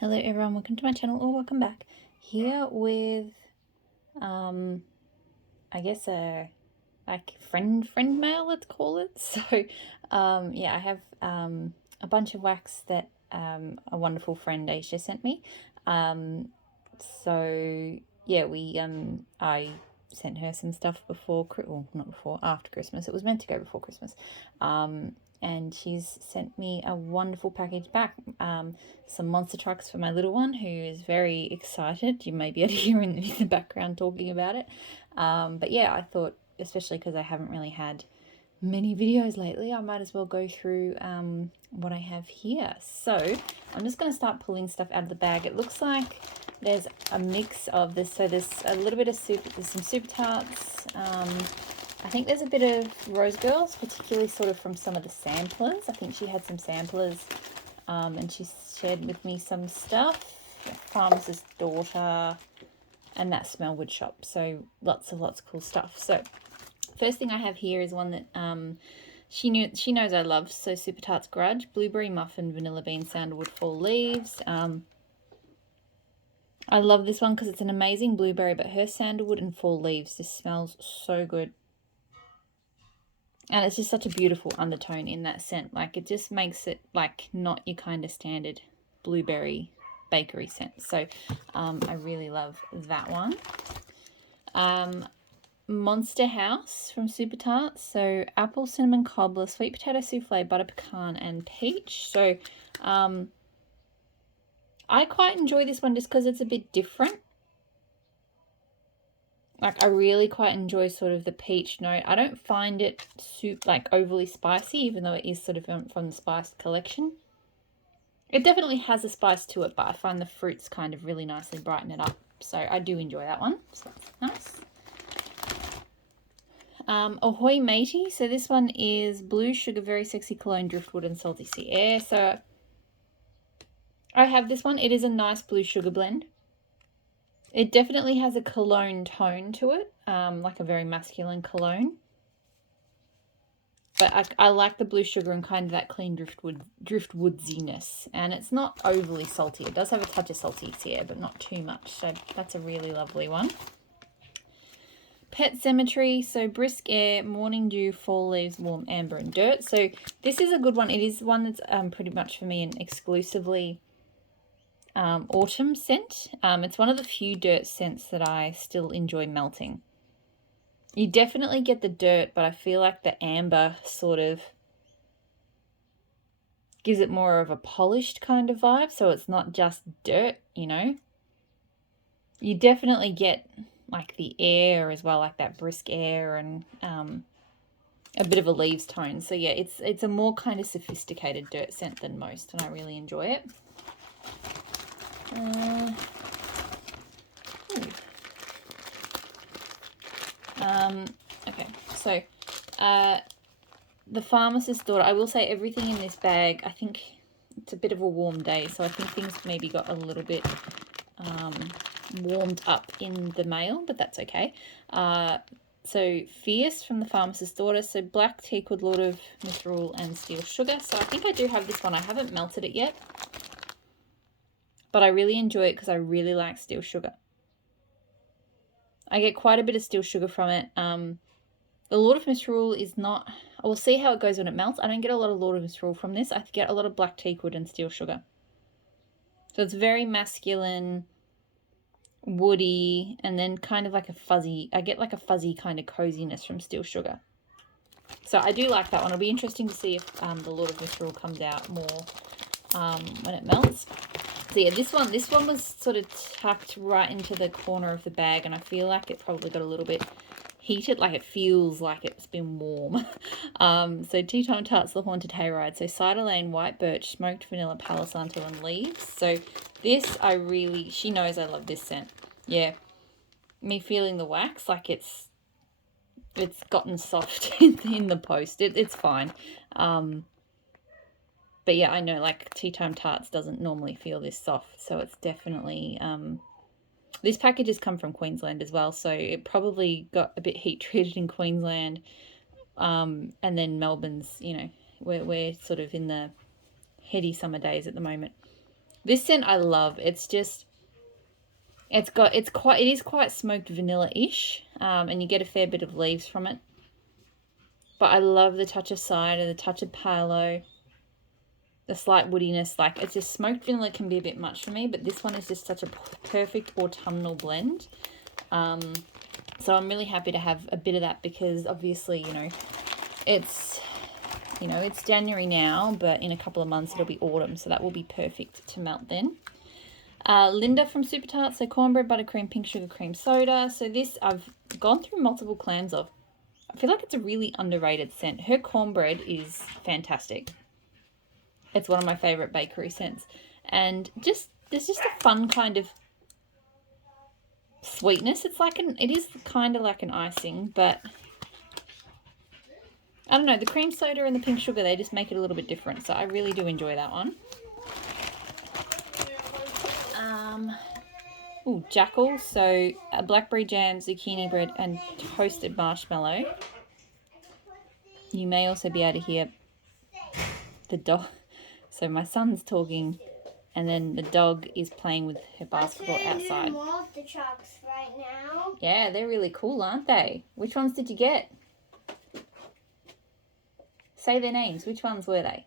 Hello everyone, welcome to my channel or welcome back. Here with I guess a friend mail, let's call it. So yeah, I have a bunch of wax that a wonderful friend Aisha sent me. So yeah, we I sent her some stuff not before, after Christmas. It was meant to go before Christmas. And she's sent me a wonderful package back. Some monster trucks for my little one, who is very excited. You may be able to hear in the background talking about it. But yeah, I thought, especially because I haven't really had many videos lately, I might as well go through what I have here. So I'm just going to start pulling stuff out of the bag. It looks like there's a mix of this. So there's a little bit of there's some Super Tarts. I think there's a bit of Rose Girls, particularly sort of from some of the samplers. I think she had some samplers and she shared with me some stuff. Farmer's Daughter and that Smellwood shop. So lots of cool stuff. So first thing I have here is one that she knows I love. So Super Tarts Grudge, Blueberry Muffin, Vanilla Bean, Sandalwood, Fall Leaves. I love this one because it's an amazing blueberry, but her sandalwood and fall leaves just smells so good. And it's just such a beautiful undertone in that scent. Like, it just makes it like not your kind of standard blueberry bakery scent. So I really love that one. Monster House from Super Tarts. So apple, cinnamon cobbler, sweet potato souffle, butter pecan, and peach. So I quite enjoy this one just because it's a bit different. Like, I really quite enjoy sort of the peach note. I don't find it overly spicy, even though it is sort of from the spiced collection. It definitely has a spice to it, but I find the fruits kind of really nicely brighten it up. So I do enjoy that one. So that's nice. Ahoy Matey. So this one is Blue Sugar, Very Sexy Cologne, Driftwood, and Salty Sea Air. So I have this one. It is a nice blue sugar blend. It definitely has a cologne tone to it, like a very masculine cologne. But I like the blue sugar and kind of that clean driftwoodsiness. And it's not overly salty. It does have a touch of salty here, but not too much. So that's a really lovely one. Pet Cemetery. So Brisk Air, Morning Dew, Fall Leaves, Warm Amber, and Dirt. So this is a good one. It is one that's pretty much for me an exclusively autumn scent. It's one of the few dirt scents that I still enjoy melting. You definitely get the dirt, but I feel like the amber sort of gives it more of a polished kind of vibe, so it's not just dirt, you know. You definitely get like the air as well, like that brisk air and a bit of a leaves tone. So yeah, it's a more kind of sophisticated dirt scent than most, and I really enjoy it. Okay, so the Pharmacist's Daughter. I will say everything in this bag, I think it's a bit of a warm day, so I think things maybe got a little bit warmed up in the mail, but that's okay. So Fierce from the Pharmacist's Daughter. So Black Teakwood, Lord of Misrule, and Steel Sugar. So I think I do have this one. I haven't melted it yet, but I really enjoy it because I really like Steel Sugar. I get quite a bit of Steel Sugar from it. The Lord of Misrule is not... We'll see how it goes when it melts. I don't get a lot of Lord of Misrule from this. I get a lot of Black Teakwood and Steel Sugar. So it's very masculine, woody, and then kind of like a fuzzy... I get like a fuzzy kind of coziness from Steel Sugar. So I do like that one. It'll be interesting to see if the Lord of Misrule comes out more when it melts. So yeah, this one was sort of tucked right into the corner of the bag, and I feel like it probably got a little bit heated, like it feels like it's been warm. So Time Tarts, The Haunted Hayride. So Cider Lane, White Birch, Smoked Vanilla, Palo Santo, and Leaves. So this she knows I love this scent. Yeah, me feeling the wax, like it's gotten soft in the post. It's fine. But yeah, I know like Tea Time Tarts doesn't normally feel this soft, so it's definitely... This package has come from Queensland as well, so it probably got a bit heat treated in Queensland. And then Melbourne's, you know, we're sort of in the heady summer days at the moment. This scent I love. It's just, it is quite smoked vanilla-ish, and you get a fair bit of leaves from it. But I love the touch of cider, the touch of palo, the slight woodiness. Like, it's just smoked vanilla can be a bit much for me, but this one is just such a perfect autumnal blend. So I'm really happy to have a bit of that because obviously, it's January now, but in a couple of months it'll be autumn, so that will be perfect to melt then. Linda from Super Tarts, so cornbread, buttercream, pink sugar, cream soda. So this I've gone through multiple clans of. I feel like it's a really underrated scent. Her cornbread is fantastic. It's one of my favourite bakery scents. And there's just a fun kind of sweetness. It is kind of like an icing, but I don't know, the cream soda and the pink sugar, they just make it a little bit different. So I really do enjoy that one. Jackal, so blackberry jam, zucchini bread, and toasted marshmallow. You may also be able to hear the dog. So my son's talking, and then the dog is playing with her basketball outside. More of the trucks right now. Yeah, they're really cool, aren't they? Which ones did you get? Say their names. Which ones were they?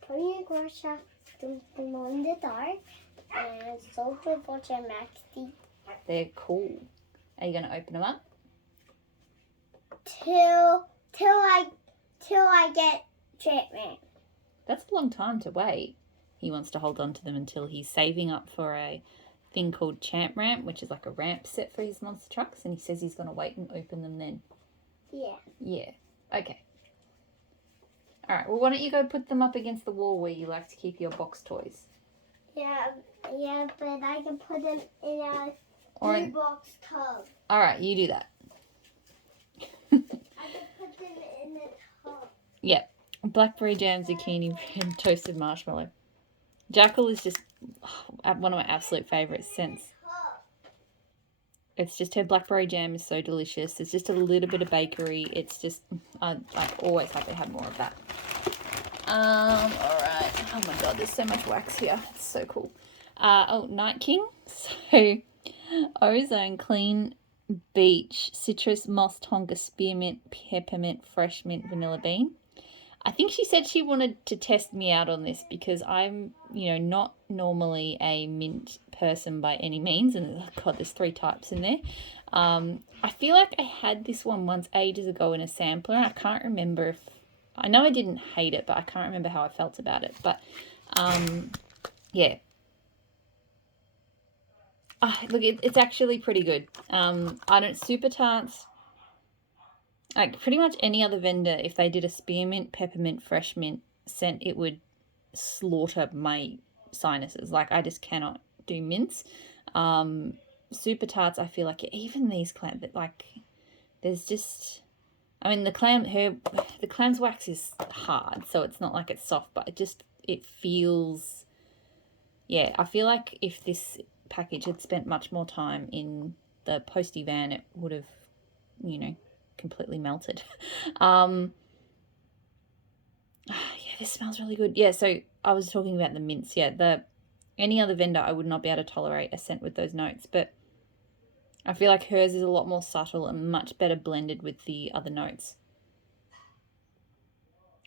Pony Grosha, the Tart, and Super Fortune Maxi. They're cool. Are you going to open them up? Till I get treatment. That's a long time to wait. He wants to hold on to them until he's saving up for a thing called Champ Ramp, which is like a ramp set for his monster trucks, and he says he's going to wait and open them then. Yeah. Yeah. Okay. All right. Well, why don't you go put them up against the wall where you like to keep your box toys? Yeah, but I can put them in a blue box tub. All right, you do that. I can put them in the tub. Yep. Blackberry jam, zucchini, and toasted marshmallow. Jackal is just one of my absolute favourite scents. It's just her blackberry jam is so delicious. It's just a little bit of bakery. It's just, I'm always happy to have more of that. All right. Oh my God, there's so much wax here. It's so cool. Night King. So, Ozone Clean Beach, Citrus, Moss, Tonka, Spearmint, Peppermint, Fresh Mint, Vanilla Bean. I think she said she wanted to test me out on this because I'm, not normally a mint person by any means. And oh God, there's 3 types in there. I feel like I had this one once ages ago in a sampler. And I can't remember if, I know I didn't hate it, but I can't remember how I felt about it. But, yeah. Look, it's actually pretty good. Super Tarts, like pretty much any other vendor, if they did a spearmint, peppermint, fresh mint scent, it would slaughter my sinuses. Like, I just cannot do mints. Super Tarts, I feel like even these clams, like, there's just, I mean, the clam's wax is hard, so it's not like it's soft, but it feels, yeah, I feel like if this package had spent much more time in the postie van, it would have, completely melted. Yeah, this smells really good. Yeah, so I was talking about the mints. Yeah, any other vendor I would not be able to tolerate a scent with those notes, but I feel like hers is a lot more subtle and much better blended with the other notes.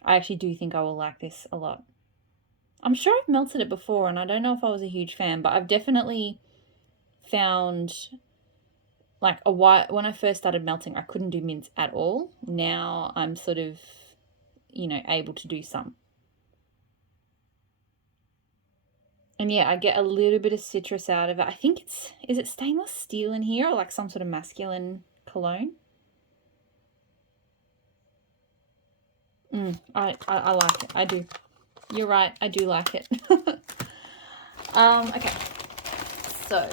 I actually do think I will like this a lot. I'm sure I've melted it before, and I don't know if I was a huge fan, but I've definitely found, like, when I first started melting, I couldn't do mints at all. Now I'm sort of, able to do some. And yeah, I get a little bit of citrus out of it. I think is it stainless steel in here, or like some sort of masculine cologne? I like it. I do. You're right. I do like it. Okay. So,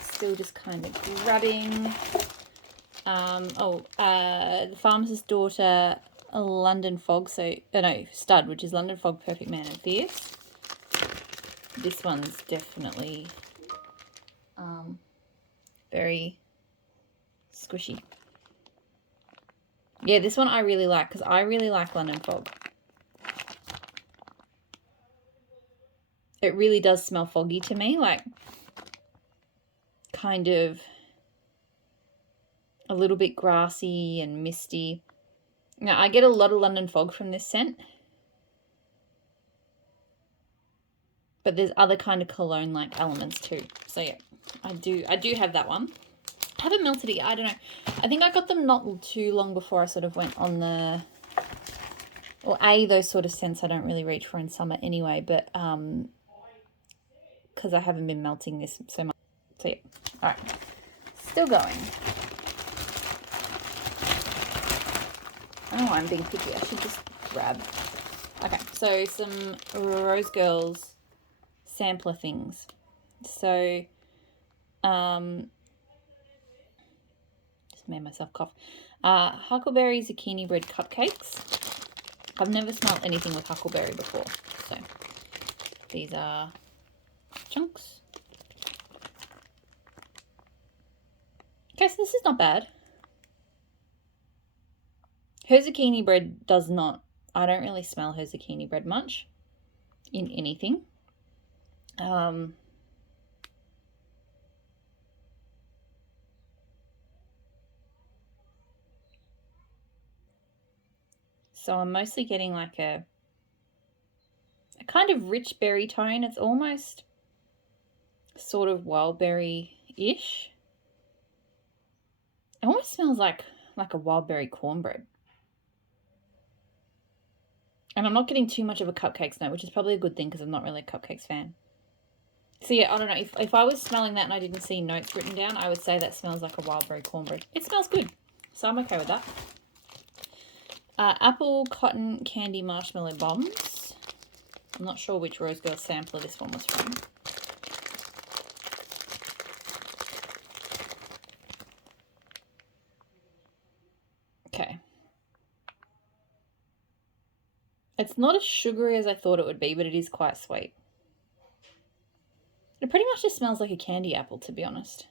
still just kind of grabbing. The Pharmacist's Daughter, a London Fog. Stud, which is London Fog, Perfect Man and Fierce. This one's definitely very squishy. Yeah, this one I really like because I really like London Fog. it really does smell foggy to me, like kind of a little bit grassy and misty. Now, I get a lot of London fog from this scent, but there's other kind of cologne-like elements too. So yeah, I do have that one. I haven't melted it yet. I don't know. I think I got them not too long before I sort of went on the, or those sort of scents I don't really reach for in summer anyway, but because I haven't been melting this so much. So yeah, all right, still going. I don't know why I'm being picky. I should just grab. Okay, so some Rose Girls sampler things. So, just made myself cough. Huckleberry zucchini bread cupcakes. I've never smelled anything with huckleberry before. So, these are chunks. Okay, so this is not bad. Her zucchini bread does not, I don't really smell her zucchini bread much in anything. So I'm mostly getting like a kind of rich berry tone. It's almost sort of wild berry-ish. It almost smells like a wild berry cornbread. And I'm not getting too much of a cupcakes note, which is probably a good thing because I'm not really a cupcakes fan. So yeah, I don't know. If I was smelling that and I didn't see notes written down, I would say that smells like a wild berry cornbread. It smells good, so I'm okay with that. Apple cotton candy marshmallow bombs. I'm not sure which Rose Girl sampler this one was from. Okay. It's not as sugary as I thought it would be, but it is quite sweet. It pretty much just smells like a candy apple, to be honest.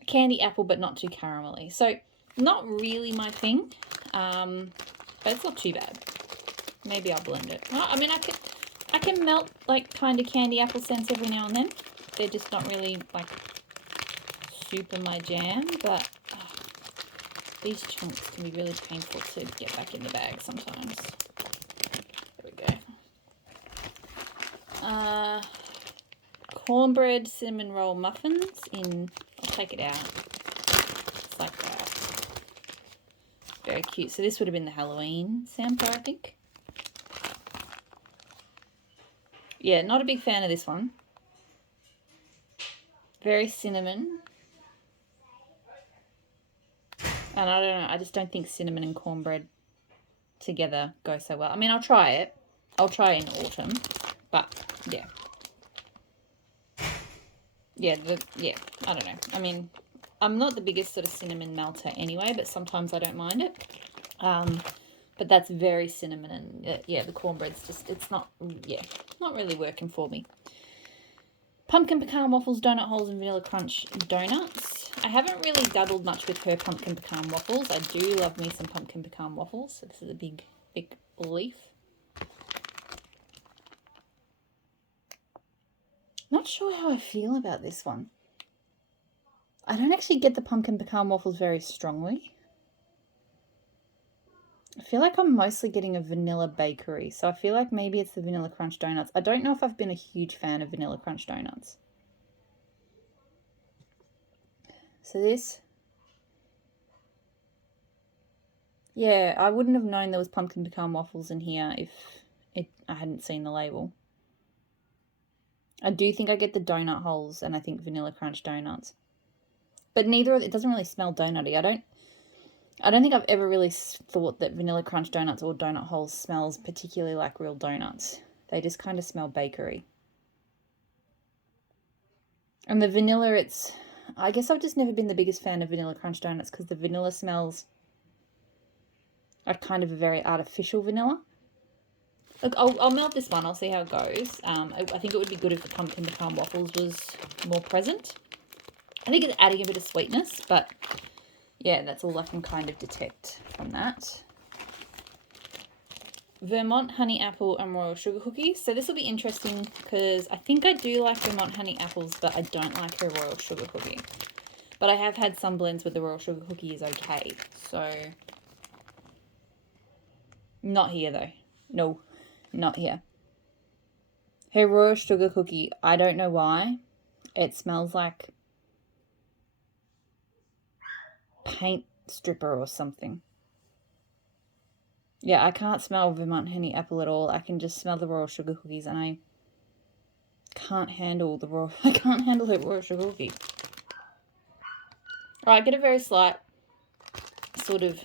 A candy apple, but not too caramelly. So, not really my thing, but it's not too bad. Maybe I'll blend it. I mean, I can melt like kind of candy apple scents every now and then. They're just not really like super my jam, but these chunks can be really painful to get back in the bag sometimes. There we go. Cornbread cinnamon roll muffins in, I'll take it out. It's like that. Very cute. So this would have been the Halloween sampler, I think. Yeah, not a big fan of this one. Very cinnamon. And I don't know, I just don't think cinnamon and cornbread together go so well. I mean, I'll try it. I'll try it in autumn. But, yeah. Yeah, I don't know. I mean, I'm not the biggest sort of cinnamon melter anyway, but sometimes I don't mind it. But that's very cinnamon and, yeah, the cornbread's just, it's not, yeah, not really working for me. Pumpkin pecan waffles, donut holes, and vanilla crunch donuts. I haven't really dabbled much with her pumpkin pecan waffles. I do love me some pumpkin pecan waffles. So this is a big leaf. Not sure how I feel about this one. I don't actually get the pumpkin pecan waffles very strongly. I feel like I'm mostly getting a vanilla bakery, so I feel like maybe it's the vanilla crunch donuts. I don't know if I've been a huge fan of vanilla crunch donuts. So this, yeah, I wouldn't have known there was pumpkin pecan waffles in here if I hadn't seen the label. I do think I get the donut holes and I think vanilla crunch donuts, but neither of it doesn't really smell donutty. I don't think I've ever really thought that vanilla crunch donuts or donut holes smells particularly like real donuts. They just kind of smell bakery. And the vanilla, I guess I've just never been the biggest fan of vanilla crunch donuts because the vanilla smells like kind of a very artificial vanilla. Look, I'll melt this one. I'll see how it goes. I think it would be good if the pumpkin pecan waffles was more present. I think it's adding a bit of sweetness, but yeah, that's all I can kind of detect from that. Vermont honey apple and royal sugar cookies. So this will be interesting because I think I do like Vermont honey apples, but I don't like her royal sugar cookie. But I have had some blends with the royal sugar cookie is okay. So not here though. No, not here. Her royal sugar cookie, I don't know why. It smells like paint stripper or something. Yeah, I can't smell Vermont honey apple at all. I can just smell the royal sugar cookies, and I can't handle I can't handle her royal sugar cookie. Oh, I get a very slight sort of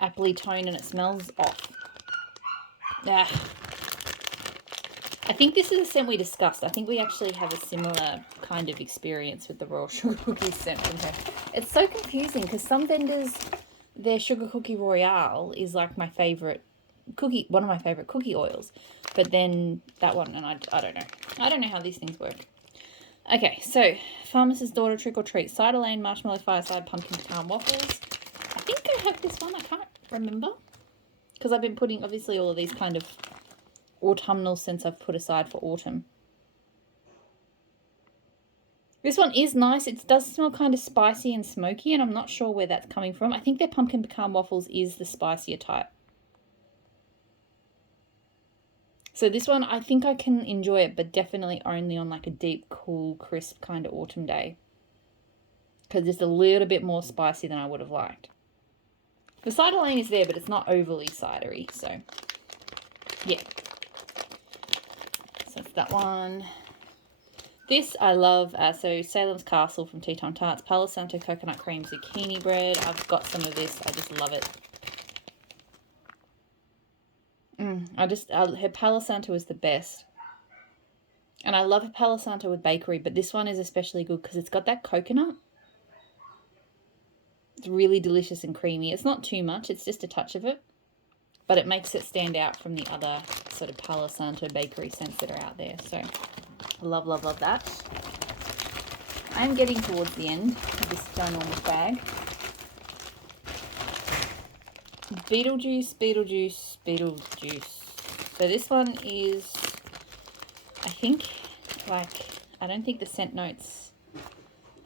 appley tone, and it smells off. Yeah. I think this is a scent we discussed. I think we actually have a similar kind of experience with the royal sugar cookie scent from her. It's so confusing because some vendors, their sugar cookie royale is like my favorite cookie, one of my favorite cookie oils. But then that one, and I don't know. I don't know how these things work. Okay, so Pharmacist's Daughter Trick or Treat. Cider Lane, Marshmallow Fireside, Pumpkin Pecan Waffles. I think I have this one. I can't remember. Because I've been putting, obviously, all of these kind of autumnal scents I've put aside for autumn. This one is nice. It does smell kind of spicy and smoky, and I'm not sure where that's coming from. I think their Pumpkin Pecan Waffles is the spicier type. So this one, I think I can enjoy it, but definitely only on like a deep, cool, crisp kind of autumn day. Because it's a little bit more spicy than I would have liked. The cider lane is there, but it's not overly cidery, so yeah. So it's that one. This I love. So Salem's Castle from Time Tarts, Palo Santo Coconut Cream Zucchini Bread. I've got some of this. I just love it. Her Palo Santo is the best. And I love a Palo Santo with bakery, but this one is especially good because it's got that coconut. It's really delicious and creamy. It's not too much. It's just a touch of it. But it makes it stand out from the other sort of Palo Santo bakery scents that are out there. So love, love, love that. I am getting towards the end of this ginormous bag. BeetleJuice, BeetleJuice, BeetleJuice. So this one is, I think, like, I don't think the scent notes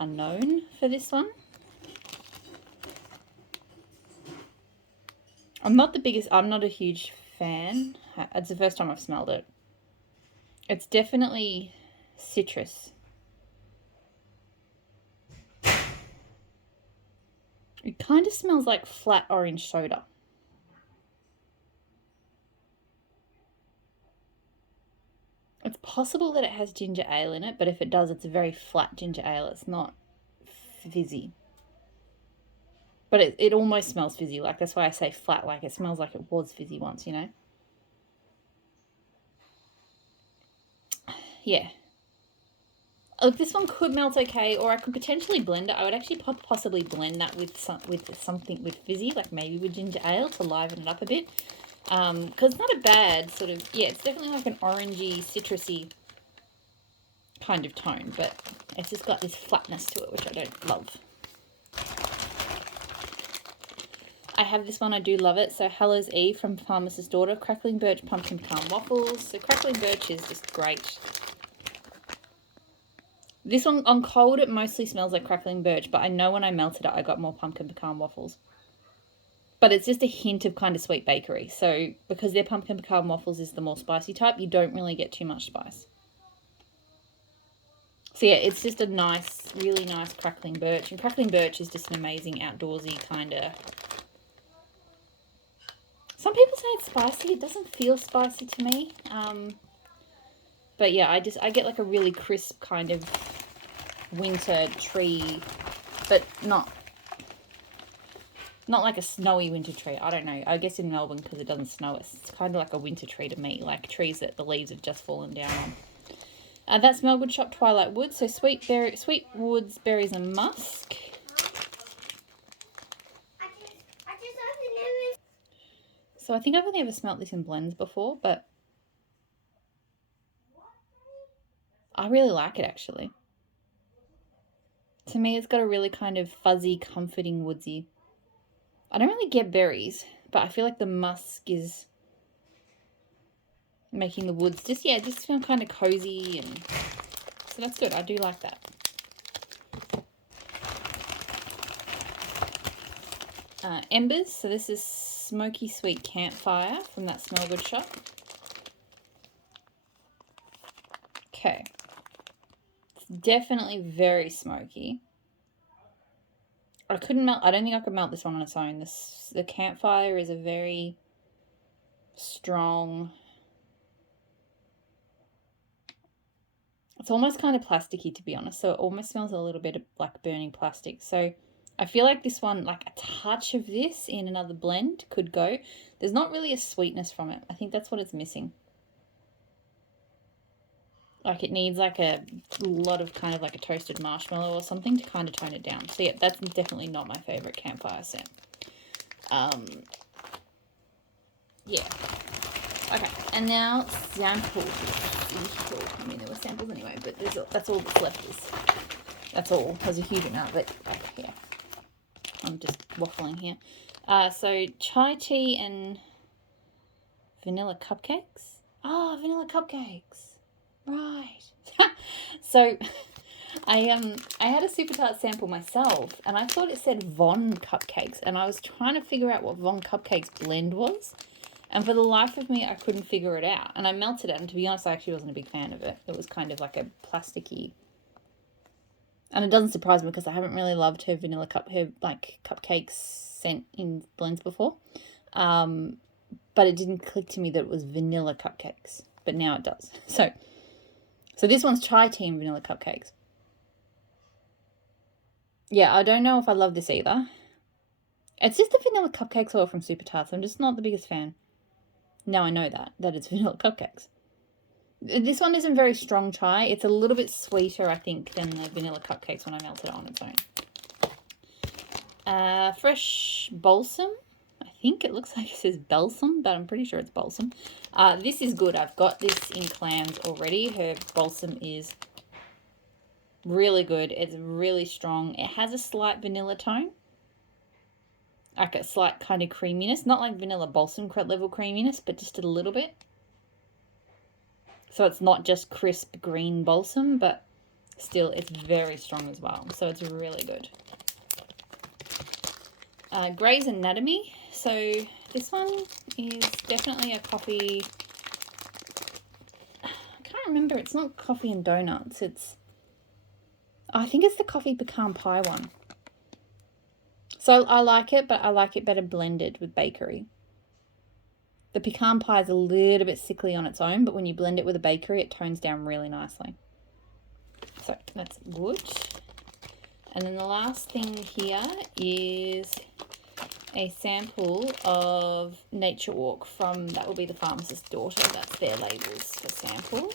are known for this one. I'm not a huge fan. It's the first time I've smelled it. It's definitely citrus. It kind of smells like flat orange soda. It's possible that it has ginger ale in it, but if it does, it's a very flat ginger ale. It's not fizzy. But it almost smells fizzy. Like, that's why I say flat. Like, it smells like it was fizzy once, you know? Yeah. Look, this one could melt okay, or I could potentially blend it. I would actually possibly blend that with something with fizzy, like maybe with ginger ale to liven it up a bit. Because it's not a bad sort of, yeah, it's definitely like an orangey, citrusy kind of tone, but it's just got this flatness to it, which I don't love. I have this one, I do love it. So Hallows Eve from Pharmacist's Daughter, Crackling Birch Pumpkin Pecan Waffles. So Crackling Birch is just great. This one, on cold, it mostly smells like Crackling Birch, but I know when I melted it, I got more Pumpkin Pecan Waffles. But it's just a hint of kind of sweet bakery. So because their Pumpkin Pecan Waffles is the more spicy type, you don't really get too much spice. So yeah, it's just a nice, really nice Crackling Birch. And Crackling Birch is just an amazing outdoorsy kind of... Some people say it's spicy. It doesn't feel spicy to me. But yeah, I get like a really crisp kind of winter tree, but not like a snowy winter tree. I don't know. I guess in Melbourne, because it doesn't snow, it's kind of like a winter tree to me, like trees that the leaves have just fallen down on. That's Melbourne Shop Twilight Wood. So Sweet Woods, Berries and Musk. So I think I've only ever smelt this in blends before, but I really like it actually. To me, it's got a really kind of fuzzy, comforting, woodsy. I don't really get berries, but I feel like the musk is making the woods just feel kind of cozy, and so that's good. I do like that. Embers. So this is smoky sweet campfire from that Smell Good shop. Okay. It's definitely very smoky. I don't think I could melt this one on its own. The campfire is a very strong. It's almost kind of plasticky, to be honest. So it almost smells a little bit like burning plastic. So I feel like this one, like a touch of this in another blend could go. There's not really a sweetness from it. I think that's what it's missing. Like it needs like a lot of kind of like a toasted marshmallow or something to kind of tone it down. So yeah, that's definitely not my favorite campfire scent. Yeah. Okay, and now samples. I mean, there were samples anyway, but that's all that's left is. That's all. There's a huge amount, but yeah. I'm just waffling here. So chai tea and vanilla cupcakes. Oh, vanilla cupcakes. Right. So I had a Super Tart sample myself, and I thought it said Von cupcakes, and I was trying to figure out what Von cupcakes blend was. And for the life of me, I couldn't figure it out. And I melted it. And to be honest, I actually wasn't a big fan of it. It was kind of like a plasticky. And it doesn't surprise me because I haven't really loved her cupcakes scent in blends before. But it didn't click to me that it was vanilla cupcakes. But now it does. So this one's chai tea and vanilla cupcakes. Yeah, I don't know if I love this either. It's just the vanilla cupcakes oil from Super Tarts. I'm just not the biggest fan. Now I know that it's vanilla cupcakes. This one isn't very strong chai. It's a little bit sweeter, I think, than the vanilla cupcakes when I melt it on its own. Fresh balsam. I think it looks like it says balsam, but I'm pretty sure it's balsam. This is good. I've got this in clams already. Her balsam is really good. It's really strong. It has a slight vanilla tone. Like a slight kind of creaminess, not like vanilla balsam level creaminess, but just a little bit. So it's not just crisp green balsam, but still it's very strong as well. So it's really good. Grey's Anatomy. So this one is definitely a coffee. I can't remember. It's not coffee and donuts. I think it's the coffee pecan pie one. So I like it, but I like it better blended with bakery. The pecan pie is a little bit sickly on its own, but when you blend it with a bakery, it tones down really nicely. So that's good. And then the last thing here is a sample of Nature Walk from, that will be the Pharmacist's Daughter. That's their labels for samples.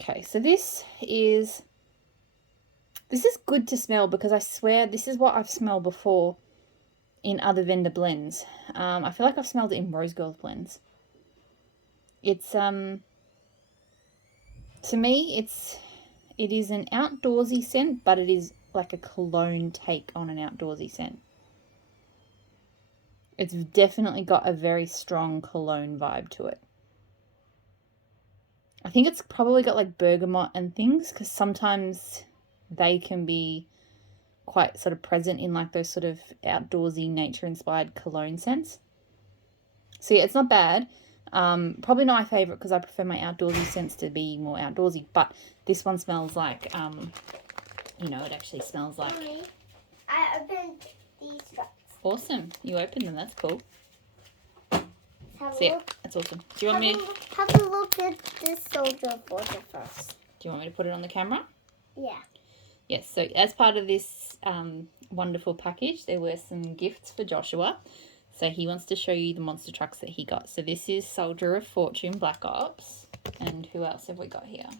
Okay, so this is good to smell because I swear this is what I've smelled before in other vendor blends. I feel like I've smelled it in Rose Girls blends. It's to me it is an outdoorsy scent, but it is like a cologne take on an outdoorsy scent. It's definitely got a very strong cologne vibe to it. I think it's probably got like bergamot and things, because sometimes they can be quite sort of present in like those sort of outdoorsy, nature-inspired cologne scents. So yeah, it's not bad. Probably not my favourite because I prefer my outdoorsy scents to be more outdoorsy. But this one smells like, it actually smells like... Mommy, I opened these straps. Awesome. You opened them. That's cool. Have See it. That's awesome. Do you want me to... Have a look at this soldier photo first. Do you want me to put it on the camera? Yeah. Yes, so as part of this wonderful package, there were some gifts for Joshua. So he wants to show you the monster trucks that he got. So this is Soldier of Fortune Black Ops. And who else have we got here?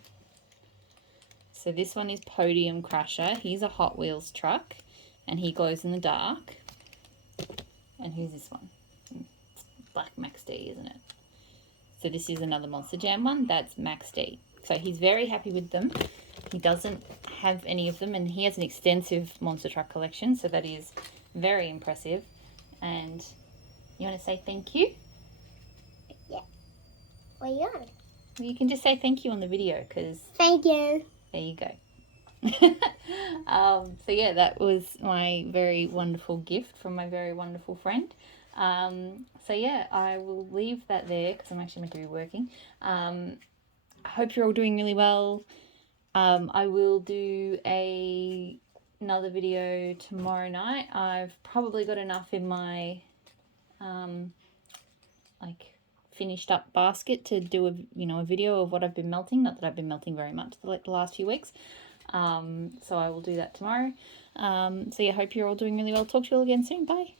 So this one is Podium Crasher. He's a Hot Wheels truck. And he glows in the dark. And who's this one? It's Black Max D, isn't it? So this is another Monster Jam one. That's Max D. So he's very happy with them. He doesn't have any of them, and he has an extensive monster truck collection, so that is very impressive. And you want to say thank you? What are you on? Well, you can just say thank you on the video because Thank you. there you go. So yeah, that was my very wonderful gift from my very wonderful friend. So yeah, I will leave that there because I'm actually meant to be working. I hope you're all doing really well. I will do another video tomorrow night. I've probably got enough in my like finished up basket to do a video of what I've been melting. Not that I've been melting very much the last few weeks. So I will do that tomorrow. So yeah, hope you're all doing really well. Talk to you all again soon. Bye.